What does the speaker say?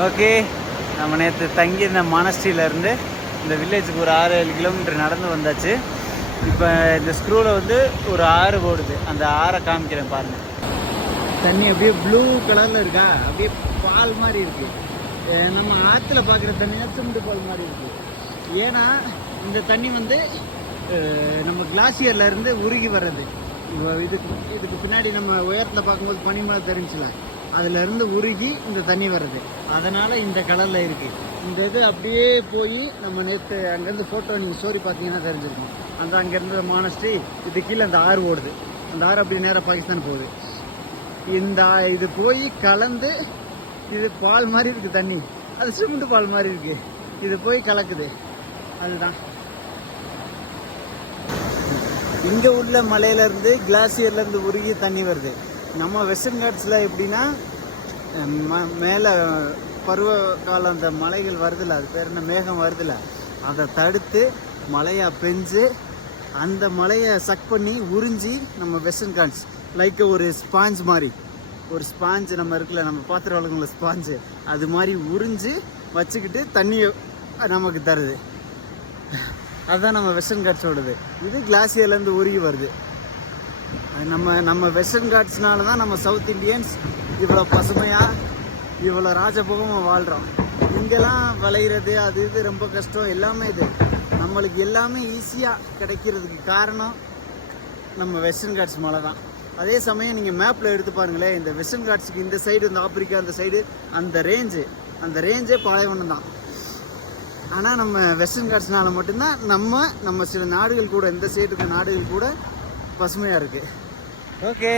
Okay, நம்ம நேற்று தங்கியிருந்த மானஸ்ட்ரியிலேருந்து இந்த வில்லேஜுக்கு ஒரு 6-7 கிலோமீட்டர் நடந்து வந்தாச்சு. இப்போ இந்த ஸ்க்ரூவில் வந்து ஒரு ஆறு ஓடுது, அந்த ஆறை காமிக்கிறேன் பாருங்கள். தண்ணி அப்படியே ப்ளூ கலரில் இருக்கா, அப்படியே பால் மாதிரி இருக்குது. நம்ம ஆற்றுல பார்க்குற தண்ணினா சிமெண்ட் பால் மாதிரி இருக்குது. ஏன்னா இந்த தண்ணி வந்து நம்ம கிளாசியர்லேருந்து உருகி வர்றது. இதுக்கு பின்னாடி நம்ம உயரத்தில் பார்க்கும்போது பனிமலை தெரிஞ்சுல, அதுலேருந்து உருகி இந்த தண்ணி வருது. அதனால் இந்த கலரில் இருக்குது. இந்த இது அப்படியே போய் நம்ம நேற்று அங்கேருந்து ஃபோட்டோ நீங்கள் ஸ்டோரி பார்த்தீங்கன்னா தெரிஞ்சிருக்கும். அந்த அங்கேருந்து மானஸ்ட்ரி, இது கீழே அந்த ஆறு ஓடுது. அந்த ஆறு அப்படி நேராக பாகிஸ்தான் போகுது. இது போய் கலந்து இது பால் மாதிரி இருக்குது தண்ணி, அது சிமெண்ட் பால் மாதிரி இருக்குது. இது போய் கலக்குது. அதுதான் இங்கே உள்ள மலையிலேருந்து கிளாசியர்லேருந்து உருகி தண்ணி வருது. நம்ம வெஸ்டர்ன் காட்ஸில் எப்படின்னா மேலே பருவ காலம் அந்த மலைகள் வருதில்ல, அது பேர் என்ன, மேகம் வருதில்ல, அதை தடுத்து மழையாக பெஞ்சு அந்த மலையை சக் பண்ணி உறிஞ்சி நம்ம வெஸ்டர்ன் காட்ஸ் லைக் ஒரு ஸ்பாஞ்ச் மாதிரி, ஒரு ஸ்பாஞ்சு நம்ம இருக்குல்ல, நம்ம பாத்திரம் வளர்க்கல ஸ்பாஞ்சு, அது மாதிரி உறிஞ்சி வச்சுக்கிட்டு தண்ணியை நமக்கு தருது. அதுதான் நம்ம வெஸ்டர்ன் காட்ஸோடது. இது கிளாசியர்லேருந்து உருகி வருது. நம்ம வெஸ்டர்ன் காட்ஸ்னால தான் நம்ம சவுத் இண்டியன்ஸ் இவ்வளோ பசுமையாக இவ்வளோ ராஜபோகமாக வாழ்கிறோம். இங்கெல்லாம் விளையிறது அது இது ரொம்ப கஷ்டம். எல்லாமே இது நம்மளுக்கு எல்லாமே ஈஸியாக கிடைக்கிறதுக்கு காரணம் நம்ம வெஸ்டர்ன் காட்ஸ் மலை தான். அதே சமயம் நீங்கள் மேப்பில் எடுத்து பாருங்களேன், இந்த வெஸ்டர்ன் காட்ஸுக்கு இந்த சைடு, இந்த ஆப்பிரிக்கா அந்த சைடு, அந்த ரேஞ்சே பாலைவனம் தான். ஆனால் நம்ம வெஸ்டர்ன் காட்ஸ்னால மட்டும்தான் நம்ம சில நாடுகள் கூட, இந்த சைடு இருக்க நாடுகள் கூட பசுமையாக இருக்குது. ஓகே.